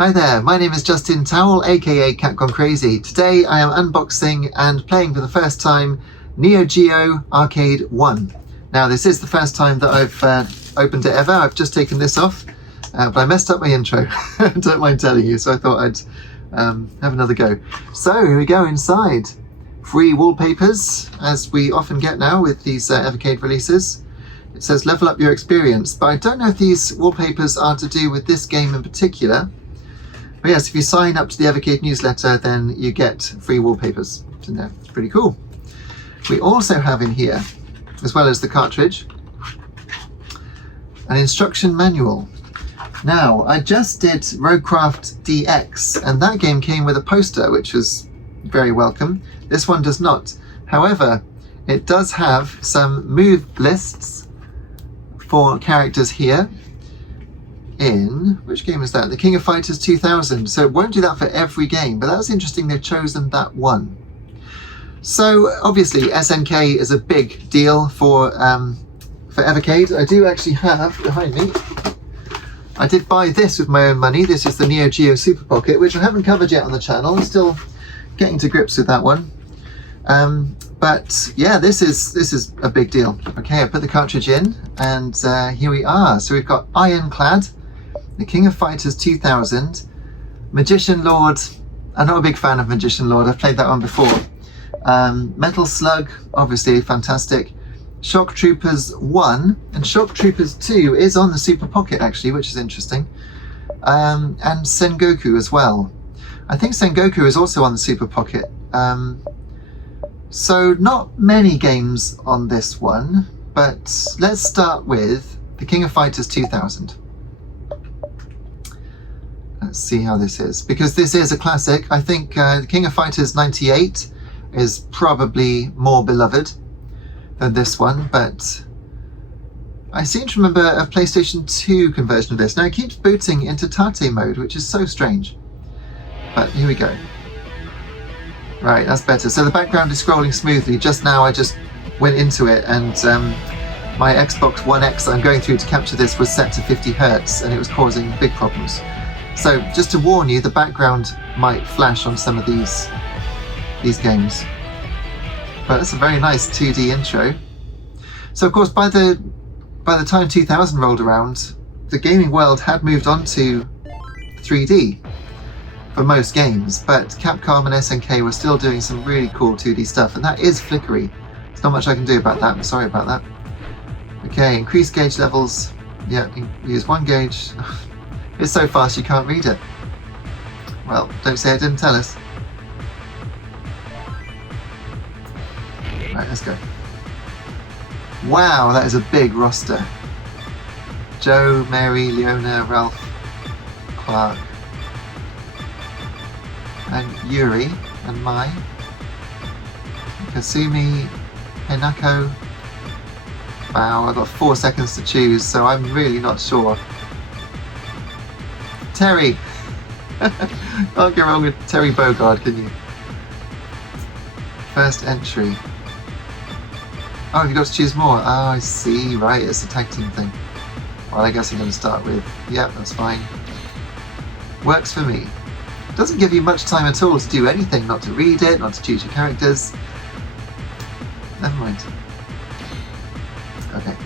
Hi there, my name is Justin Towell, aka Capcom Crazy. Today I am unboxing and playing for the first time NeoGeo Arcade 1. Now this is the first time that I've opened it ever. I've just taken this off, but I messed up my intro. Don't mind telling you, so I thought I'd have another go. So here we go inside. Free wallpapers, as we often get now with these Evercade releases. It says level up your experience, but I don't know if these wallpapers are to do with this game in particular. But yes, if you sign up to the Evercade newsletter, then you get free wallpapers. So no, it's pretty cool. We also have in here, as well as the cartridge, an instruction manual. Now, I just did Roguecraft DX, and that game came with a poster, which was very welcome. This one does not. However, it does have some move lists for characters here. In, which game is that? The King of Fighters 2000. So it won't do that for every game, but that's interesting they've chosen that one. So obviously SNK is a big deal for Evercade. I do actually have behind me, I did buy this with my own money. This is the NeoGeo Super Pocket, which I haven't covered yet on the channel. I'm still getting to grips with that one. But yeah, this is a big deal. Okay, I put the cartridge in, and here we are. So we've got Ironclad, the King of Fighters 2000, Magician Lord. I'm not a big fan of Magician Lord. I've played that one before. Metal Slug, obviously fantastic. Shock Troopers 1 and Shock Troopers 2 is on the Super Pocket actually, which is interesting. And Sengoku as well. I think Sengoku is also on the Super Pocket. So not many games on this one, but let's start with the King of Fighters 2000. Let's see how this is, because this is a classic. I think the King of Fighters 98 is probably more beloved than this one, but I seem to remember a PlayStation 2 conversion of this. Now it keeps booting into Tate mode, which is so strange, but here we go. Right, that's better. So the background is scrolling smoothly. Just now I just went into it, and my Xbox One X that I'm going through to capture this was set to 50 Hertz, and it was causing big problems. So just to warn you, the background might flash on some of these games. But that's a very nice 2D intro. So of course by the time 2000 rolled around, the gaming world had moved on to 3D for most games, but Capcom and SNK were still doing some really cool 2D stuff, and that is flickery. There's not much I can do about that, I'm sorry about that. Okay, increase gauge levels. Yeah, use one gauge. It's so fast you can't read it. Well, don't say it didn't tell us. Right, let's go. Wow, that is a big roster. Joe, Mary, Leona, Ralph, Clark, and Yuri, and Mai, Kasumi, Hinako. Wow, I've got 4 seconds to choose, so I'm really not sure. Terry! Can't go wrong with Terry Bogard, can you? First entry. Oh, you've got to choose more. Oh, I see, right, it's a tag team thing. Well, I guess I'm going to start with, yeah, that's fine. Works for me. Doesn't give you much time at all to do anything, not to read it, not to choose your characters. Never mind. Okay.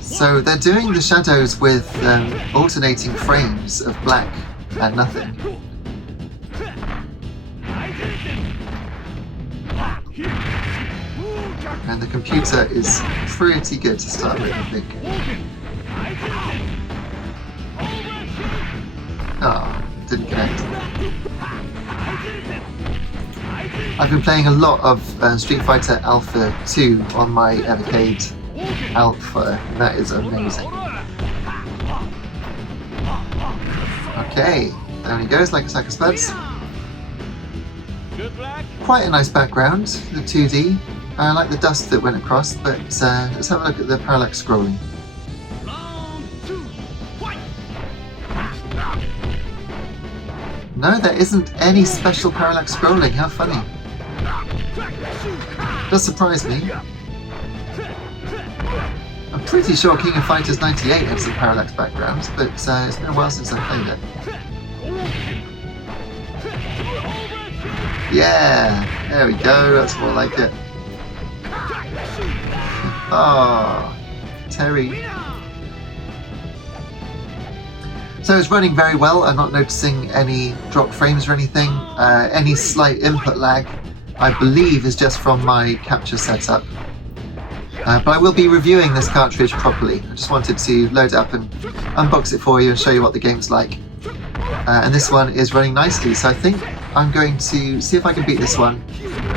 So they're doing the shadows with alternating frames of black and nothing. And the computer is pretty good to start with, I think. Oh, didn't connect. I've been playing a lot of Street Fighter Alpha 2 on my Evercade Alpha. That is amazing. Okay, there he goes, like a sack of spuds. Quite a nice background, the 2D. I like the dust that went across, but let's have a look at the parallax scrolling. No, there isn't any special parallax scrolling. How funny. Does surprise me. I'm pretty sure King of Fighters 98 had some parallax backgrounds, but it's been a while since I've played it. Yeah, there we go, that's more like it. Oh, Terry. So it's running very well. I'm not noticing any drop frames or anything. Any slight input lag, I believe, is just from my capture setup. But I will be reviewing this cartridge properly. I just wanted to load it up and unbox it for you and show you what the game's like. And this one is running nicely, so I think I'm going to see if I can beat this one,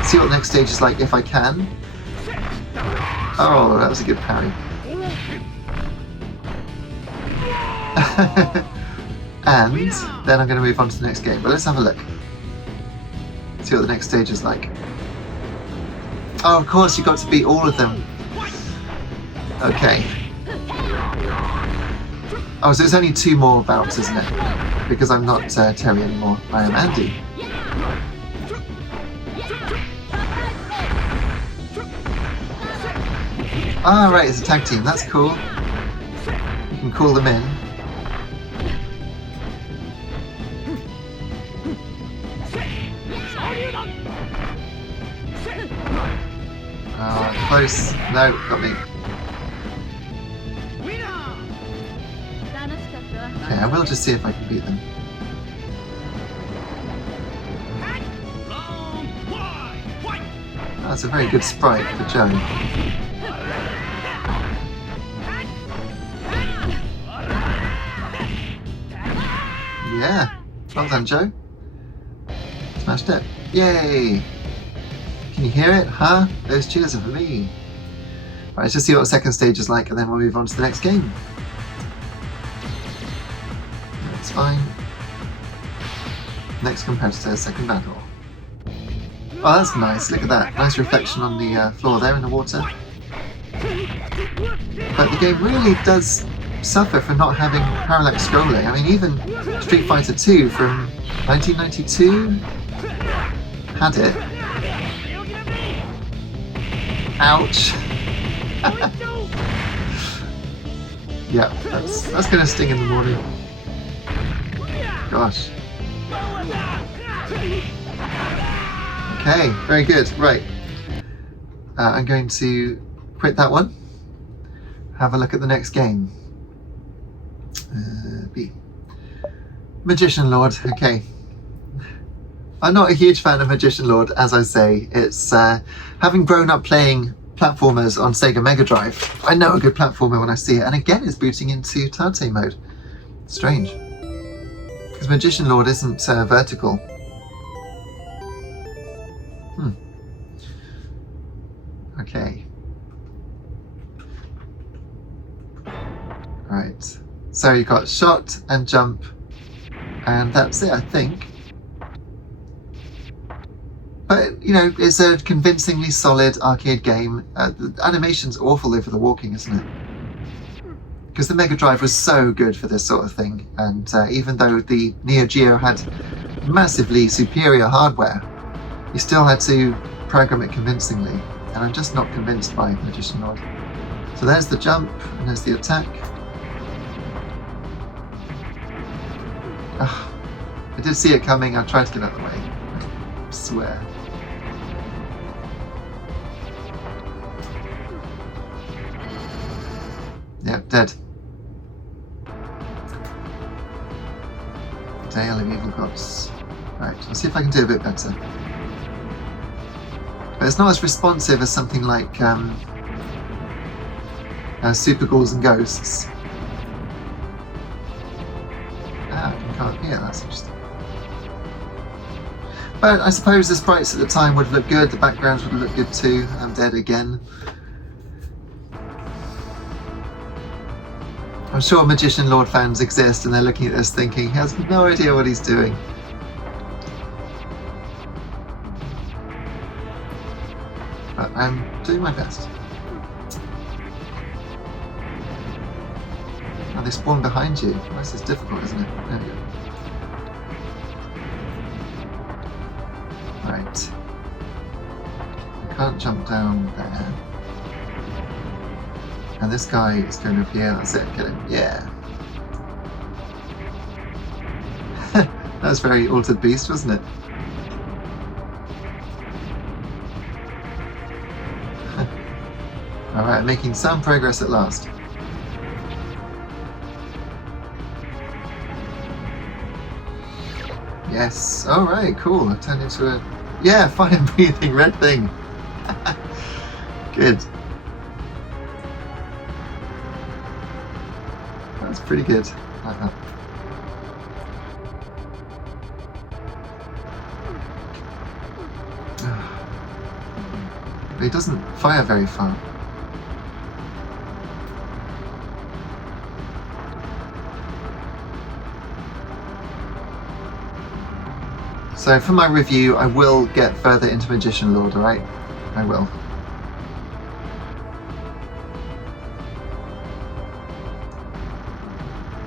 see what the next stage is like if I can. Oh, that was a good parry. And then I'm going to move on to the next game, but let's have a look. See what the next stage is like. Oh, of course, you got to beat all of them. Okay. Oh, so it's only 2 more bouts, isn't it? Because I'm not Terry anymore, I am Andy. Ah, right, it's a tag team, that's cool. You can call them in. Oh, close. No, got me. Okay, I will just see if I can beat them. That's a very good sprite for Joe. Yeah, well done, Joe. Smashed it. Yay! Can you hear it? Huh? Those cheers are for me. Right, let's just see what the second stage is like and then we'll move on to the next game. That's fine. Next competitor, second battle. Oh, that's nice. Look at that. Nice reflection on the floor there in the water. But the game really does suffer for not having parallax scrolling. I mean, even Street Fighter 2 from 1992 had it. Ouch. Yeah, that's gonna sting in the morning. Gosh. Okay, very good. Right. I'm going to quit that one. Have a look at the next game. B. Magician Lord. Okay. I'm not a huge fan of Magician Lord, as I say. It's having grown up playing platformers on Sega Mega Drive. I know a good platformer when I see it, and again it's booting into Tate mode. Strange. Because Magician Lord isn't vertical. Okay. Right. So you got shot and jump, and that's it, I think. But, you know, it's a convincingly solid arcade game. The animation's awful over the walking, isn't it? Because the Mega Drive was so good for this sort of thing, and even though the Neo Geo had massively superior hardware, you still had to program it convincingly, and I'm just not convinced by Magician Lord. So there's the jump, and there's the attack. I did see it coming, I tried to get out of the way. I swear. Yep, dead. Tale of Evil Gods. Right, I'll see if I can do a bit better. But it's not as responsive as something like Super Ghouls and Ghosts. I can't hear, that's interesting. But I suppose the sprites at the time would look good, the backgrounds would look good too. I'm dead again. I'm sure Magician Lord fans exist and they're looking at this thinking, he has no idea what he's doing. But I'm doing my best. Oh, they spawn behind you. This is difficult, isn't it? There we go. Right. I can't jump down there. And this guy is going to appear. That's it. Get him. Yeah. That was very Altered Beast, wasn't it? Alright, making some progress at last. Yes. Alright, cool. I turned into a... Yeah, fire-breathing red thing. Good. That's pretty good. I like that. But he doesn't fire very far. So for my review, I will get further into Magician Lord, alright? I will.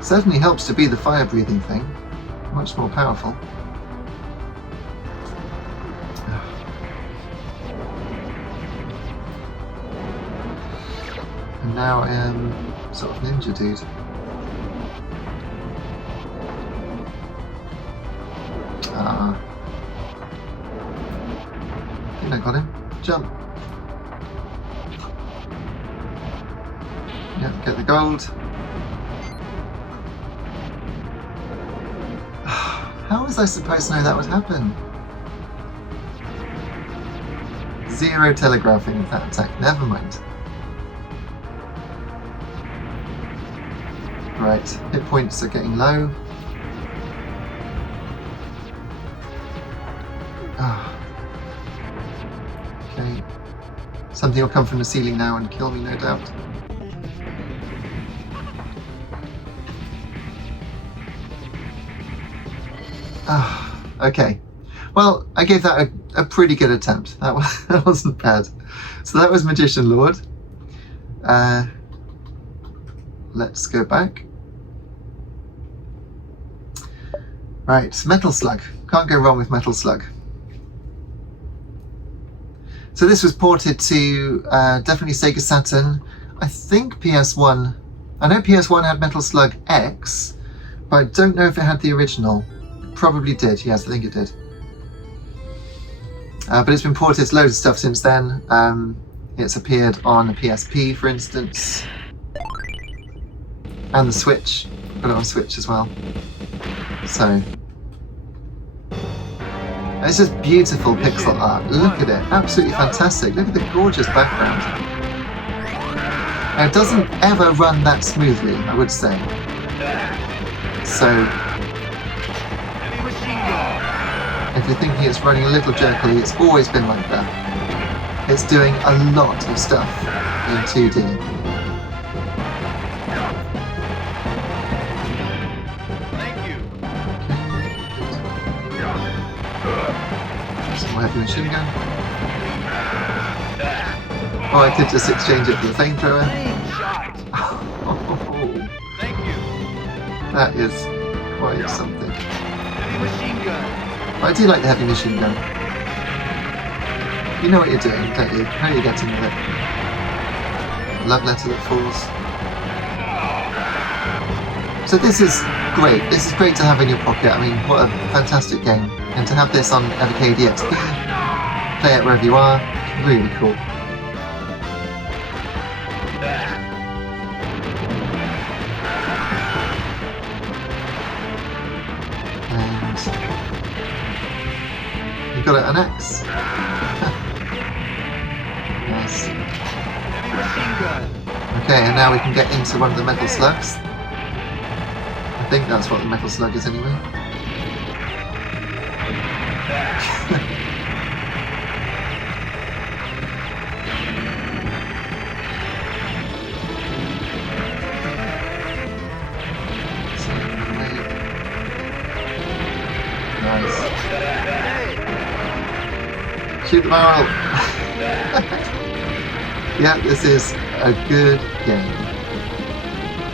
Certainly helps to be the fire-breathing thing. Much more powerful. And now I am sort of ninja dude. I think I got him. Jump. Yep, get the gold. How was I supposed to know that would happen? Zero telegraphing with that attack. Never mind. Right, hit points are getting low. Okay. Something will come from the ceiling now and kill me, no doubt. Okay. Well, I gave that a pretty good attempt. That wasn't bad. So that was Magician Lord. Let's go back. Right, Metal Slug. Can't go wrong with Metal Slug. So this was ported to definitely Sega Saturn. I think PS1. I know PS1 had Metal Slug X, but I don't know if it had the original. It probably did, yes, I think it did. But it's been ported to loads of stuff since then. It's appeared on a PSP, for instance. And the Switch. Put it on Switch as well. So... it's just beautiful pixel art. Look at it. Absolutely fantastic. Look at the gorgeous background. Now, it doesn't ever run that smoothly, I would say. So, if you're thinking it's running a little jerkily, it's always been like that. It's doing a lot of stuff in 2D. Heavy machine gun. Oh, I could just exchange it for the flamethrower. Oh, thank you. That is quite something. I do like the heavy machine gun. You know what you're doing, don't you? How you're getting with it. Love letter that falls. So this is great. This is great to have in your pocket. I mean, what a fantastic game. And to have this on Evercade EXP, play it wherever you are, really cool. And you got it an X. Nice. Okay, and now we can get into one of the metal slugs. I think that's what the metal slug is anyway. Nice. Shoot the barrel! Yeah, this is a good game.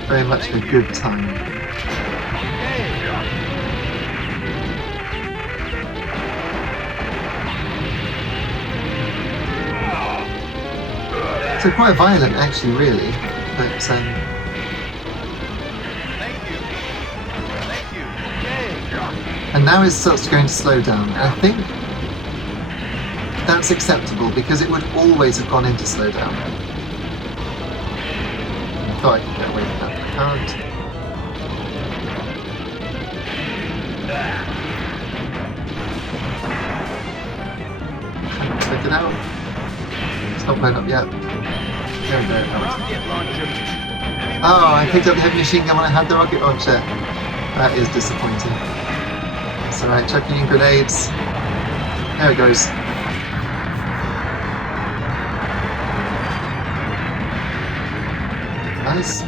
Very much a good time. So quite violent, actually, really. but Thank you. and now it starts going to slow down. I think that's acceptable because it would always have gone into slow down. I thought I could get away with that. I can't. Check it out. It's not blown up yet. There we go. Oh, I picked up the heavy machine gun when I had the rocket launcher. That is disappointing. It's alright, chucking in grenades. There it goes. Nice.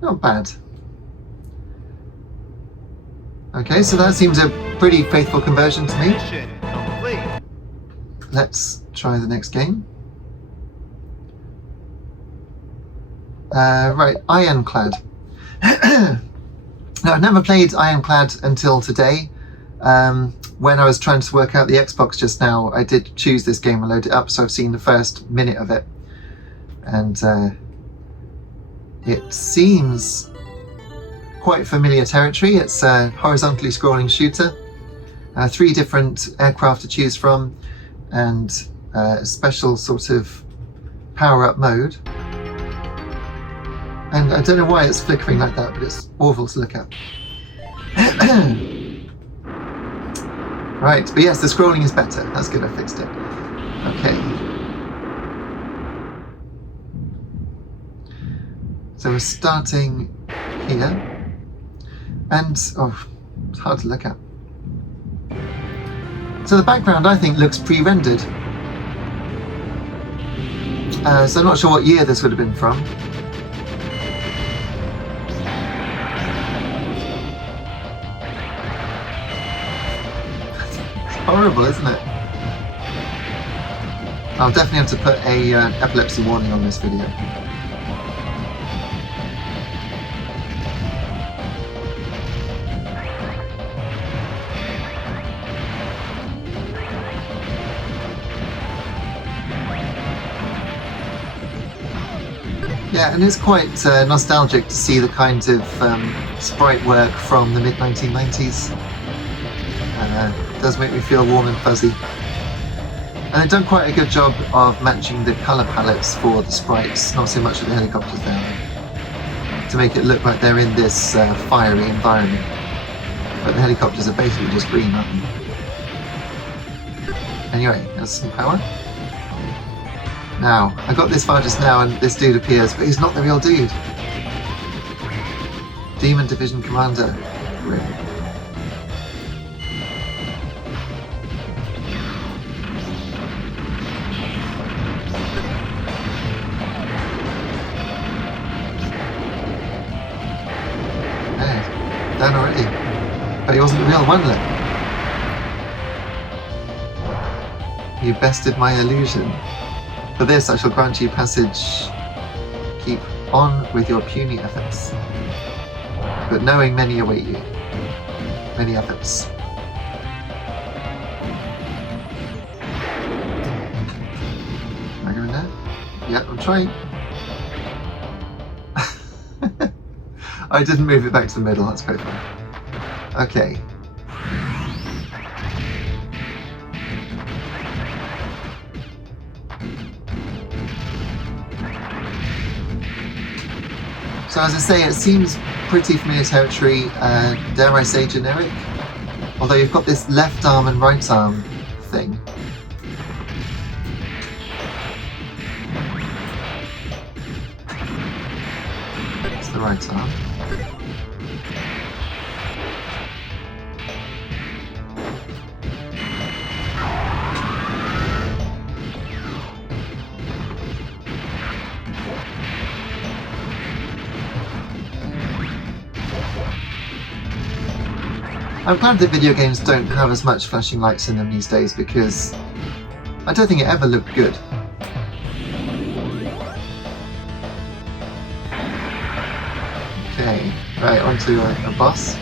Not bad. Okay, so that seems a pretty faithful conversion to me. Let's try the next game. Right, Ironclad. Now, I've never played Ironclad until today. When I was trying to work out the Xbox just now, I did choose this game and load it up, so I've seen the first minute of it. And it seems quite familiar territory. It's a horizontally scrolling shooter. 3 different aircraft to choose from, and a special sort of power-up mode. And I don't know why it's flickering like that, but it's awful to look at. Right, but yes, the scrolling is better. That's good, I fixed it. Okay. So we're starting here. And, oh, it's hard to look at. So the background, I think, looks pre-rendered. So I'm not sure what year this would have been from. Horrible, isn't it? I'll definitely have to put a epilepsy warning on this video. Yeah, and it's quite nostalgic to see the kind of sprite work from the mid-1990s. It does make me feel warm and fuzzy. And they've done quite a good job of matching the colour palettes for the sprites, not so much of the helicopters there, to make it look like they're in this fiery environment. But the helicopters are basically just green, aren't they? Anyway, there's some power. Now, I got this far just now and this dude appears, but he's not the real dude. Demon Division Commander. Really? Done already. But he wasn't the real one, look. You bested my illusion. For this I shall grant you passage. Keep on with your puny efforts. But knowing many await you. Many efforts. Am I going there? Yeah, I'm trying. I didn't move it back to the middle, that's quite fun. Okay. So as I say, it seems pretty familiar territory, dare I say generic? Although you've got this left arm and right arm thing. It's the right arm. I'm glad that video games don't have as much flashing lights in them these days because I don't think it ever looked good. Okay, right, onto a boss.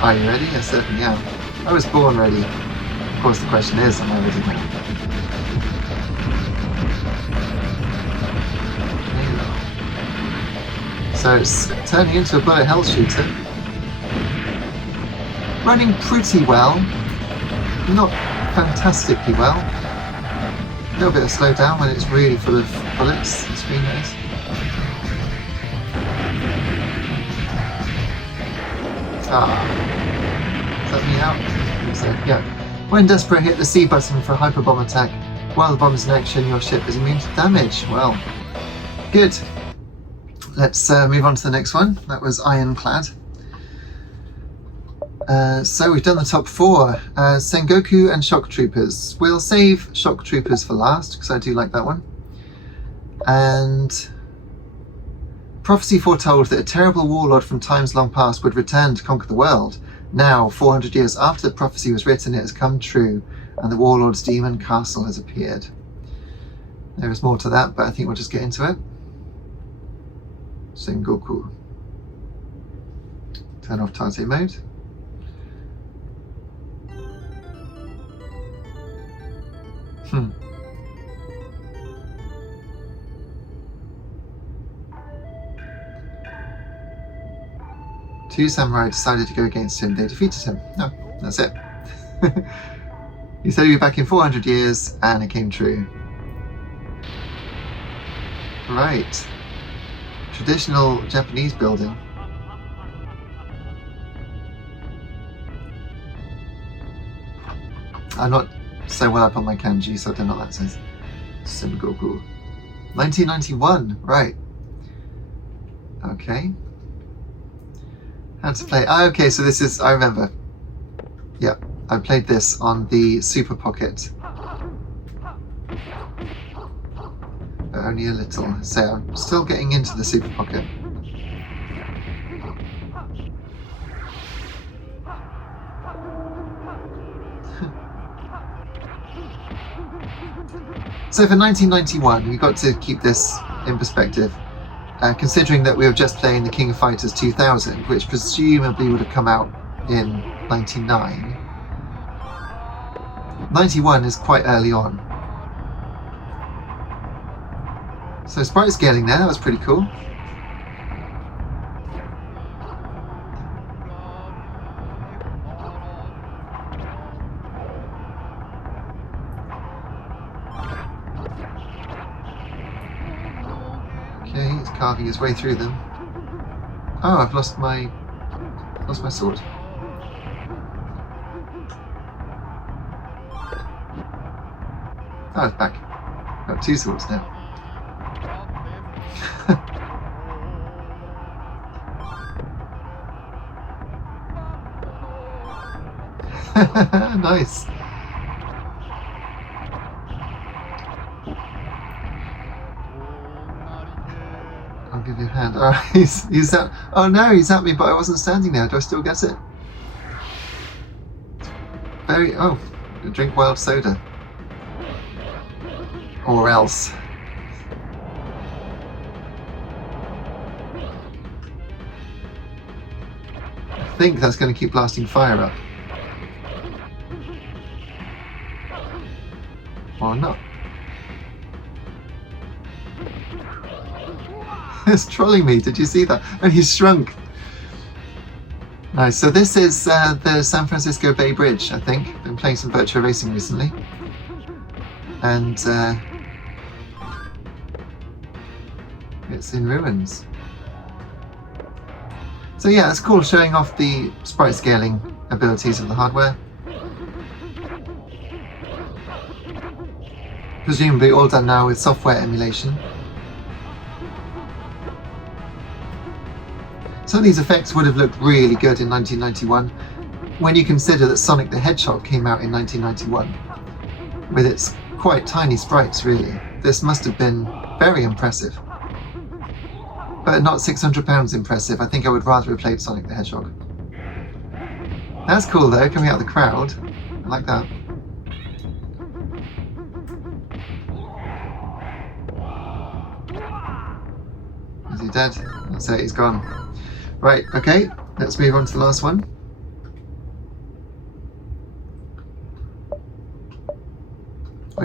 Are you ready? I certainly am. I was born ready. Of course, the question is, am I ready now? So it's turning into a bullet hell shooter. Running pretty well. Not fantastically well. A little bit of slowdown when it's really full of bullets, the screen is. Is that me out? I think so, yeah. When desperate, hit the C button for a hyperbomb attack. While the bomb is in action, your ship is immune to damage. Well, good. Let's move on to the next one. That was Ironclad. So we've done the top 4. Sengoku and Shock Troopers. We'll save Shock Troopers for last, because I do like that one. And prophecy foretold that a terrible warlord from times long past would return to conquer the world. Now, 400 years after the prophecy was written, it has come true, and the warlord's demon castle has appeared. There is more to that, but I think we'll just get into it. Sengoku. Turn off Tate mode. Two samurai decided to go against him. They defeated him. No, that's it. He said he'd be back in 400 years, and it came true. Right. Traditional Japanese building. I'm not so well up on my kanji, so I don't know what that says. Sengoku. 1991, right. Okay. How to play. Ah, okay, so this is, I remember. Yeah, I played this on the Super Pocket. But only a little. So I'm still getting into the Super Pocket. So for 1991, we've got to keep this in perspective. Considering that we were just playing the King of Fighters 2000, which presumably would have come out in 99. 91 is quite early on. So sprite scaling there, that was pretty cool. He's carving his way through them. Oh, I've lost my sword. Oh, it's back. I've got 2 swords now. Nice. I'll give you a hand. Oh, he's at. Oh no, he's at me, but I wasn't standing there. Do I still get it? Oh, drink wild soda. Or else. I think that's going to keep blasting fire up. Or not. It's trolling me, did you see that? And he's shrunk. Nice, so this is the San Francisco Bay Bridge, I think. Been playing some virtual racing recently. And it's in ruins. So yeah, it's cool showing off the sprite scaling abilities of the hardware. Presumably all done now with software emulation. Some of these effects would have looked really good in 1991 when you consider that Sonic the Hedgehog came out in 1991 with its quite tiny sprites, really. This must have been very impressive, but not £600 impressive. I think I would rather have played Sonic the Hedgehog. That's cool though, coming out of the crowd. I like that. Is he dead? That's it, he's gone. Right, okay, let's move on to the last one.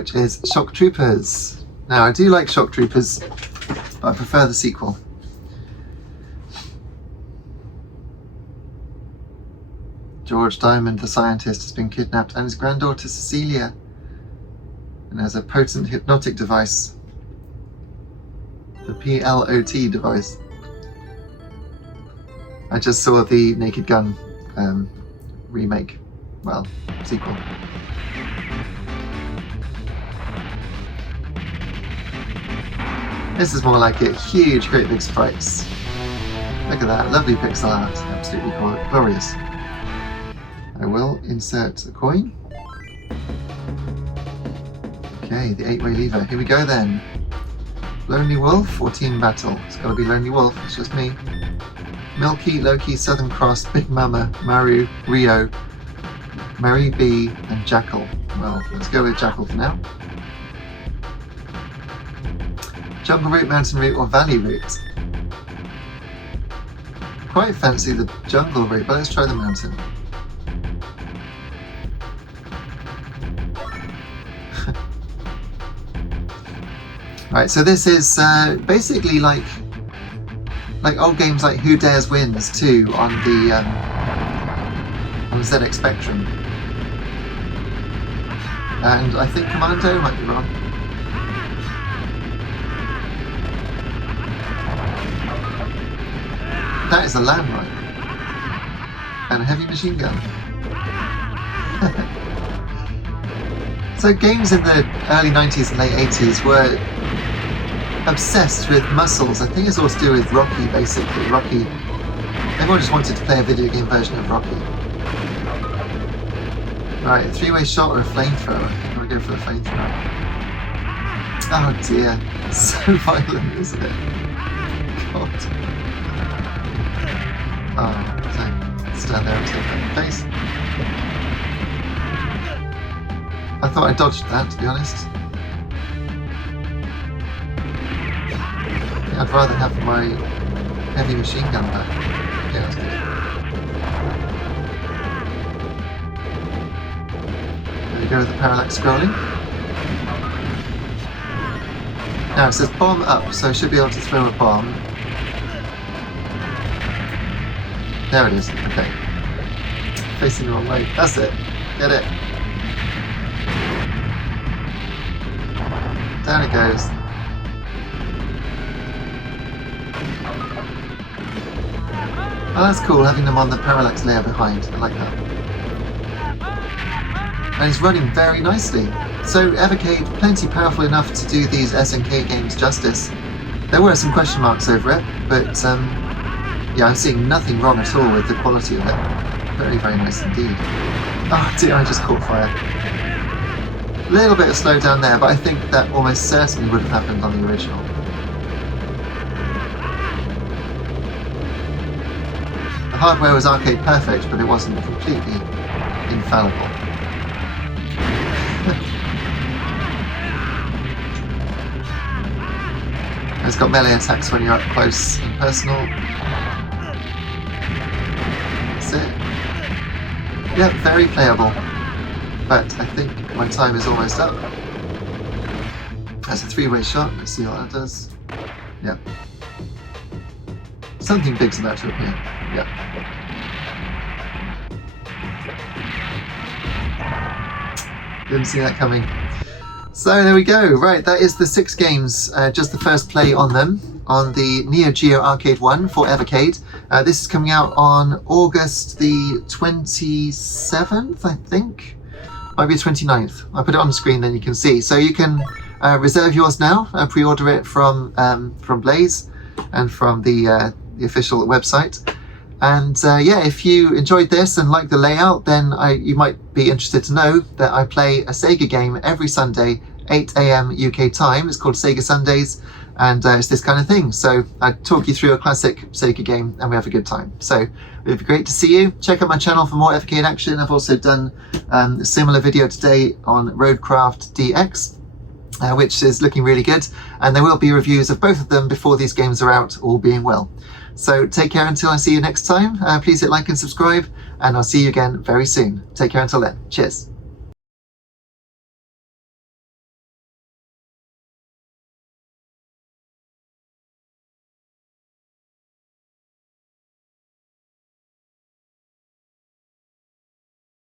which is Shock Troopers. Now, I do like Shock Troopers, but I prefer the sequel. George Diamond, the scientist, has been kidnapped, and his granddaughter Cecilia, and has a potent hypnotic device, the PLOT device. I just saw the Naked Gun remake, well, sequel. This is more like it. Huge, great big sprites. Look at that, lovely pixel art, absolutely glorious. I will insert a coin. Okay, the 8-way lever. Here we go then. Lonely Wolf, 14 battle. It's got to be Lonely Wolf, it's just me. Milky, Loki, Southern Cross, Big Mama, Maru, Rio, Mary B, and Jackal. Well, let's go with Jackal for now. Jungle route, mountain route, or valley route? Quite fancy the jungle route, but let's try the mountain. Right, so this is basically like old games like Who Dares Wins 2 on the ZX Spectrum, and I think Commando, might be wrong. That is a landmine and a heavy machine gun. So games in the early 90s and late 80s were obsessed with muscles. I think it's all to do with Rocky, basically. Rocky. Everyone just wanted to play a video game version of Rocky. Right, a 3-way shot or a flamethrower? I'm gonna go for the flamethrower. Oh dear. So violent, isn't it? God. Oh, so stand there and take that in the face. I thought I dodged that, to be honest. I'd rather have my heavy machine gun back. Yeah, that's good. There we go with the parallax scrolling. Now it says bomb up, so I should be able to throw a bomb. There it is, okay. Facing the wrong way, that's it. Get it. Down it goes. Oh, that's cool, having them on the parallax layer behind. I like that. And he's running very nicely. So Evercade, plenty powerful enough to do these SNK games justice. There were some question marks over it, but yeah, I'm seeing nothing wrong at all with the quality of it. Very, very nice indeed. Oh dear, I just caught fire. A little bit of slowdown there, but I think that almost certainly would have happened on the original. The hardware was arcade perfect, but it wasn't completely infallible. It's got melee attacks when you're up close and personal. That's it. Yep, very playable. But I think my time is almost up. That's a 3-way shot. Let's see what that does. Yep. Something big's about to appear. Yep. Didn't see that coming. So there we go. Right, that is the 6 games. Just the first play on them on the Neo Geo Arcade 1 for Evercade. This is coming out on August the 27th, I think. Might be the 29th. I'll put it on the screen, then you can see. So you can reserve yours now, pre-order it from Blaze and from the official website. And yeah, if you enjoyed this and like the layout, then you might be interested to know that I play a Sega game every Sunday, 8 AM UK time. It's called Sega Sundays, and it's this kind of thing. So I talk you through a classic Sega game and we have a good time. So it'd be great to see you. Check out my channel for more Evercade action. I've also done a similar video today on Roadcraft DX, which is looking really good. And there will be reviews of both of them before these games are out, all being well. So take care until I see you next time. Please hit like and subscribe, and I'll see you again very soon. Take care until then. Cheers.